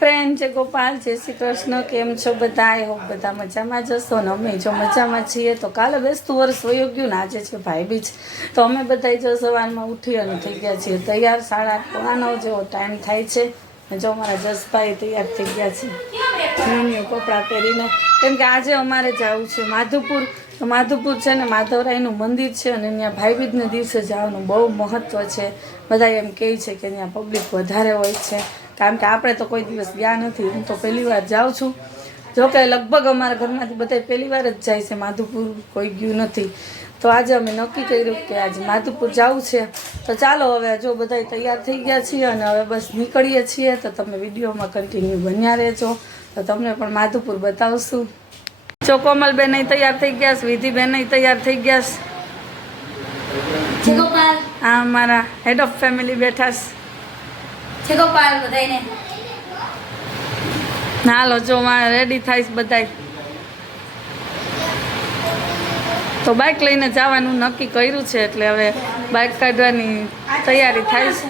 Friend, જય ગોપાલ, જય શ્રી કૃષ્ણ. કેમ છો બધા? આઈ હોપ બધા મજામાં જશો ને અમે જો મજામાં છીએ. તો કાલે બેસતું વર્ષ વયો ગયું ને આજે છે ભાઈ બીજ. તો અમે બધા જો સવારમાં ઉઠી અને થઈ ગયા છીએ તૈયાર. 8:30 જેવો ટાઈમ થાય છે. જો અમારા જસભાઈ તૈયાર થઈ ગયા છે નાનું કપડાં પહેરીને, કેમ કે આજે અમારે જવું છે માધુપુર. તો માધુપુર છે ને માધવરાયનું મંદિર છે અને ત્યાં ભાઈબીજને દિવસે જવાનું બહુ મહત્ત્વ છે. બધા એમ કહે છે કે ત્યાં પબ્લિક વધારે હોય છે, કારણ કે આપણે તો કોઈ દિવસ ગયા નથી. હું તો પહેલી વાર જાઉં છું. જોકે લગભગ અમારા ઘરમાંથી બધા પહેલી વાર જ જાય છે માધુપુર, કોઈ ગયું નથી. તો આજે અમે નક્કી કર્યું કે આજે માધુપુર જવું છે. તો ચાલો હવે જો બધા તૈયાર થઈ ગયા છીએ અને હવે બસ નીકળીએ છીએ. તો તમે વિડીયોમાં કન્ટિન્યુ બન્યા રહેજો, તો તમને પણ માધુપુર બતાવશું. જો કોમલબેન તૈયાર થઈ ગયા છે, વિધિબેન તૈયાર થઈ ગયા છે. આ અમારા હેડ ઓફ ફેમિલી બેઠા છે. હાલો જો મારે રેડી થાય છે બધા. તો બાઇક લઈને જવાનું નક્કી કર્યું છે, એટલે હવે બાઇક કાઢવાની તૈયારી થાય છે.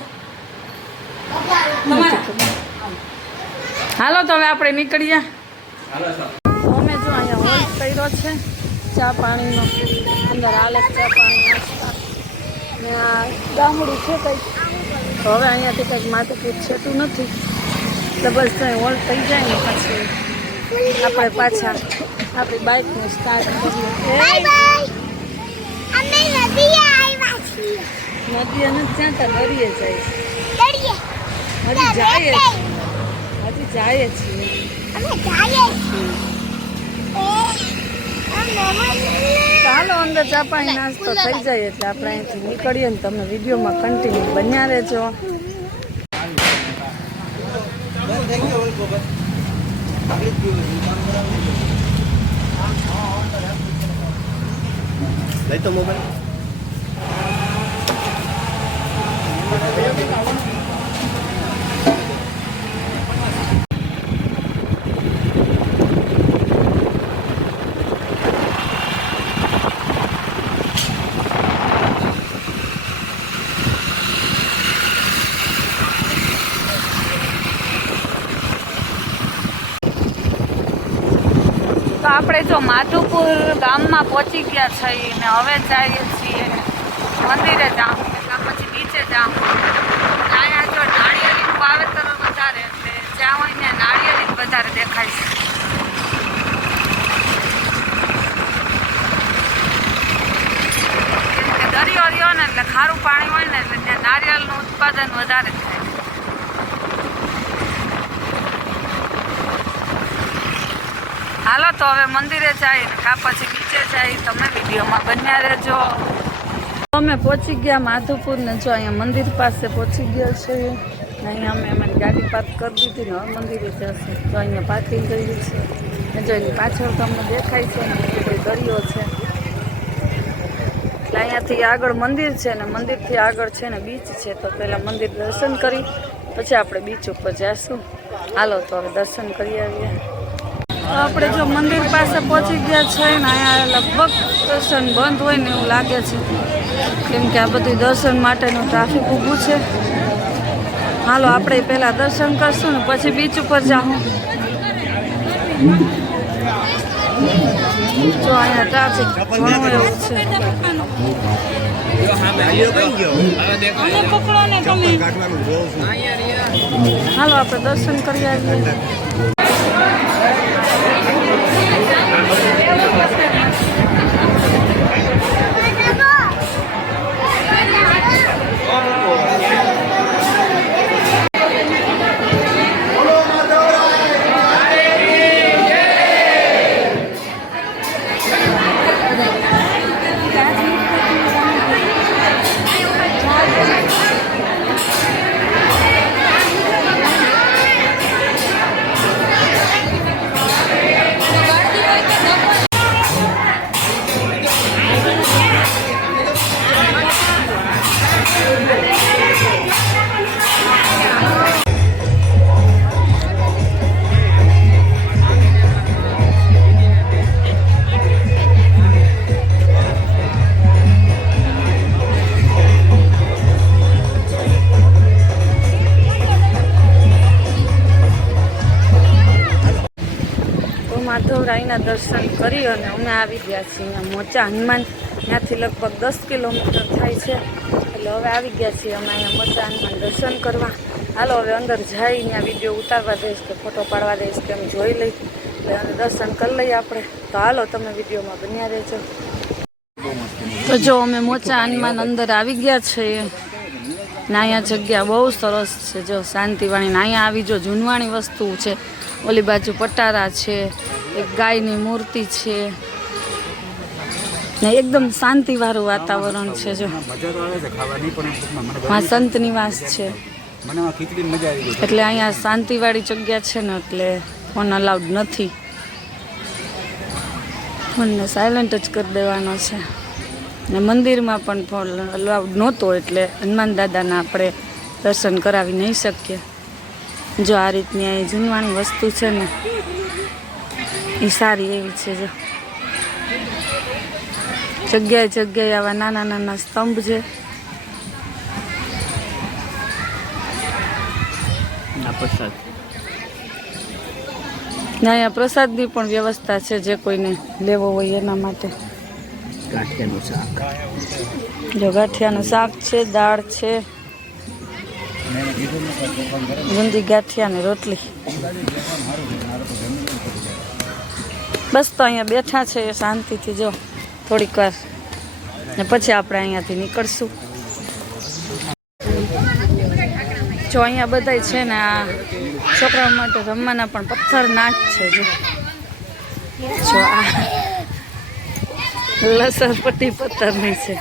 હાલો તો હવે આપણે નીકળીએ. અમે જો અહીંયા હોલ્ડ કર્યો છે ચા પાણીનો, અંદર હાલે ચા પાણી નાસ્તા ને આ ગામડું છે કંઈક. તો હવે અહીંયાથી કંઈક માથું છેતું નથી, એટલે બસ ત્યાં હોલ્ડ થઈ જાય ને પછી આપણે પાછા આપણી બાઇકને સ્ટાર્ટ કરીએ. નદીએ નથી જ્યાં ત્યાં દરિયે જાય, હજી જાય છીએ. ચાલો અંદર ચા પાણી નાસ્તો થઈ જાય એટલે આપણે અહીંથી નીકળીએ ને તમે વિડીયોમાં કન્ટિન્યુ બન્યા રહેજો. લઈ તો મોબાઈલ આપણે જો માધુપુર ગામમાં પહોંચી ગયા છીએ ને હવે જઈએ છીએ મંદિરે જાઉં એટલે પછી નીચે જાઉં. અહીંયા જો નાળિયેરીનું વાવેતર વધારે, એટલે જ્યાં હોય ત્યાં નાળિયેરી વધારે દેખાય છે. કેમ કે દરિયો રહ્યો ને એટલે ખારું પાણી હોય ને એટલે ત્યાં નારિયેળનું ઉત્પાદન વધારે થાય. હાલો તો હવે મંદિરે જાય ને કા પછી નીચે જાય, તમે વિડીયોમાં બન્યા રહેજો. અમે પહોંચી ગયા માધુપુર ને જો અહીંયા મંદિર પાસે પહોંચી ગયા છે. અહીંયા અમે અમારી ગાડી પાર્ક કરી દીધી ને હવે મંદિરે જશે. તો અહીંયા પાર્કિંગ કરી છે ને જો એની પાછળ તમને દેખાય છે ને કોઈ દરિયો છે. એટલે અહીંયાથી આગળ મંદિર છે ને મંદિરથી આગળ છે ને બીચ છે. તો પહેલાં મંદિર દર્શન કરી પછી આપણે બીચ ઉપર જઈશું. હાલો તો હવે દર્શન કરી આવીએ. આપણે જો મંદિર પાસે પહોંચી ગયા છે ને અહીંયા લગભગ દર્શન બંધ હોય ને એવું લાગે છે, કેમ કે આ બધું દર્શન માટેનું ટ્રાફિક ઊભું છે. હાલો આપણે પહેલાં દર્શન કરશું ને પછી બીચ ઉપર જાઉં. જો અહીંયા ટ્રાફિક ઘણું એવું છે. હાલો આપણે દર્શન કરી આવીએ. માધવરાયના દર્શન કરી અને અમે આવી ગયા છીએ અહીંયા મોચા હનુમાન. ત્યાંથી લગભગ 10 કિલોમીટર થાય છે. એટલે હવે આવી ગયા છીએ અમે અહીંયા મોચા હનુમાન દર્શન કરવા. હાલો હવે અંદર જઈ ત્યાં વિડીયો ઉતારવા દઈશ કે ફોટો પાડવા દઈશ કે એમ જોઈ લઈ એટલે અને દર્શન કરી લઈએ આપણે. તો હાલો તમે વિડીયોમાં બન્યા રહેજો. તો જો અમે મોચા હનુમાન અંદર આવી ગયા છીએ ને અહીંયા જગ્યા બહુ સરસ છે. જો શાંતિવાણી ને અહીંયા આવી જો જૂનવાણી વસ્તુ છે. ઓલી બાજુ પટારા છે, એક ગાયની મૂર્તિ છે ને એકદમ શાંતિવાળું વાતાવરણ છે. જો હા સંત નિવાસ છે એટલે અહીંયા શાંતિવાળી જગ્યા છે ને એટલે ફોન અલાઉડ નથી. ફોનને સાયલેન્ટ જ કરી દેવાનો છે. ને મંદિરમાં પણ ફોન અલાઉડ નહોતો એટલે હનુમાન દાદાના આપણે દર્શન કરાવી નહીં શકીએ. જો આ રીતની અહીં જૂનવાણી વસ્તુ છે ને એ સારી એવી છે. જો જગ્યાએ જગ્યાએ આવા નાના નાના સ્તંભ છે. અહીંયા પ્રસાદની પણ વ્યવસ્થા છે જે કોઈને લેવો હોય એના માટે. જો ગાંઠિયાનું શાક છે, દાળ છે, ગુંદી ગાંઠિયા ને રોટલી. બસ તો અહીંયા બેઠા છે શાંતિથી જો થોડીક વાર ને પછી આપણે અહીંયાથી નીકળશું. જો અહીંયા બધાય છે ને આ છોકરાઓ માટે રમવાના પણ પથ્થર નાચ છે. જો આ લસરપટ્ટી પથ્થરની છે.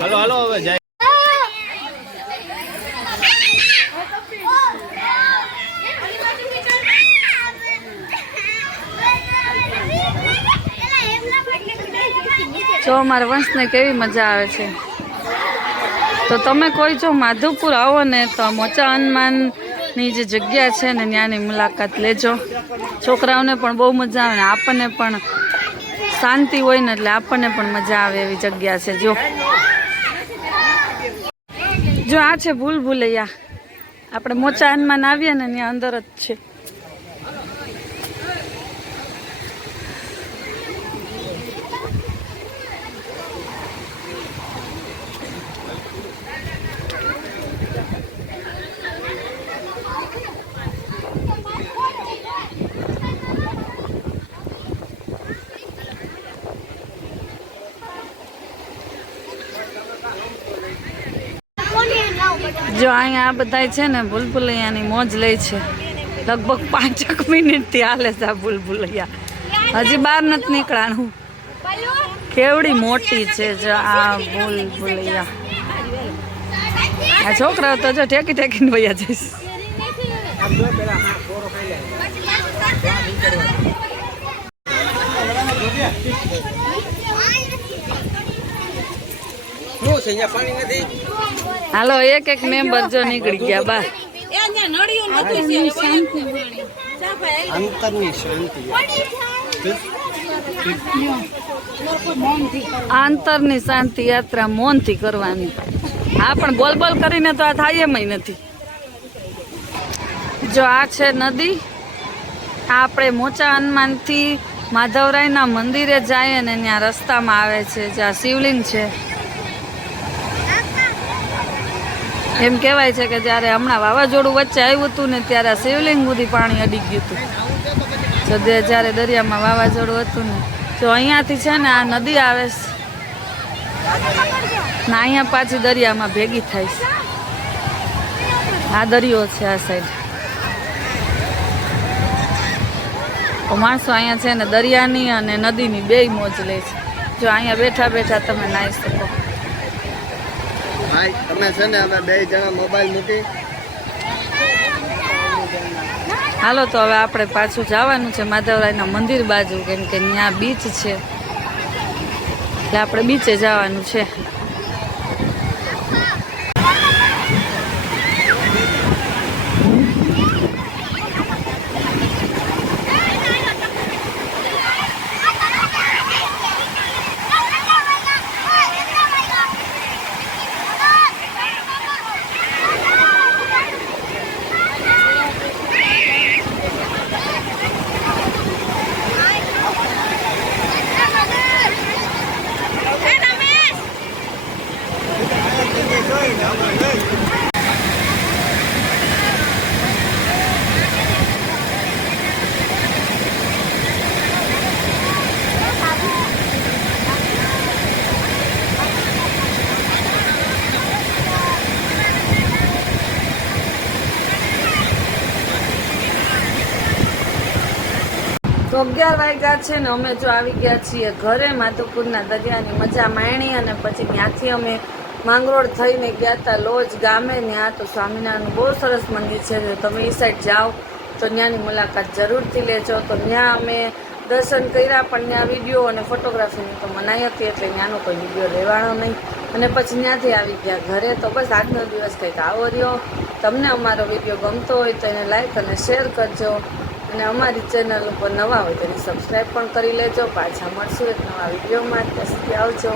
હાલો હાલો હવે જાય. જો અમારા વંશને કેવી મજા આવે છે. તો તમે કોઈ જો માધવપુર આવો ને તો મોચા હનુમાનની જે જગ્યા છે ને ત્યાંની મુલાકાત લેજો. છોકરાઓને પણ બહુ મજા આવે ને આપણને પણ શાંતિ હોય ને એટલે આપણને પણ મજા આવે એવી જગ્યા છે. જો આ છે ભૂલભુલૈયા. આપણે મોચા હનુમાન આવીએ ને ત્યાં અંદર જ છે. જો અહીંયા આ બધા છે ને ભૂલભુલૈયાની મોજ લે છે. લગભગ 5 મિનિટથી હાલે છે આ ભૂલભુલૈયા. હજી બહાર નથી નીકળાનું. કેવડી મોટી છે જો આ ભૂલભુલૈયા. આ છોકરાઓ તો જો ઠેકી ઠેકીને વયા જઈશ. હાલો એક એક મેમ્બર જો નીકળી ગયા બહાર. આંતરની શાંતિ યાત્રા મૌનથી કરવાની. હા પણ બોલ બોલ કરીને તો આ થાય એમ નથી. જો આ છે નદી. આ આપણે મોચા હનુમાનથી માધવરાયના મંદિરે જાય અને ત્યાં રસ્તામાં આવે છે જ્યાં શિવલિંગ છે. એમ કહેવાય છે કે જ્યારે હમણાં વાવાઝોડું વચ્ચે આવ્યું હતું ને ત્યારે શિવલિંગ સુધી પાણી અડી ગયું હતું. જો જ્યારે દરિયામાં વાવાઝોડું હતું ને તો અહીંયાથી છે ને આ નદી આવે છે ને અહીંયા પાછી દરિયામાં ભેગી થાય છે. આ દરિયો છે આ સાઈડ. તો માણસો અહીંયા છે ને દરિયાની અને નદીની બેય મોજ લે છે. જો અહીંયા બેઠા બેઠા તમે નાહી શકો. ભાઈ તમે છે ને અમે 2 જણા મોબાઈલ મૂકી. હાલો તો હવે આપણે પાછું જવાનું છે માધવરાયના મંદિર બાજુ, કેમ કે ત્યાં બીચ છે એટલે આપણે બીચે જવાનું છે. તો 11 વાગ્યા છે ને અમે જો આવી ગયા છીએ ઘરે. માધવપુરના દરિયાની મજા માણી અને પછી ત્યાંથી અમે માંગરોળ થઈને ગયા હતા લોજ ગામે. ત્યાં તો સ્વામિનારાયણનું બહુ સરસ મંદિર છે. જો તમે એ સાઈડ જાઓ તો ત્યાંની મુલાકાત જરૂરથી લેજો. તો ત્યાં અમે દર્શન કર્યા, પણ ત્યાં વિડીયો અને ફોટોગ્રાફીની તો મનાઈ હતી એટલે ત્યાંનો કોઈ વિડીયો લેવાનો નહીં. અને પછી ત્યાંથી આવી ગયા ઘરે. તો બસ આજનો દિવસ કંઈક આવો રહ્યો. તમને અમારો વિડીયો ગમતો હોય તો એને લાઈક અને શેર કરજો, અને અમારી ચેનલ ઉપર નવા હોય તેને સબસ્ક્રાઈબ પણ કરી લેજો. પાછા મળશું એક નવા વિડીયોમાં. ત્યાં સુધી આવજો.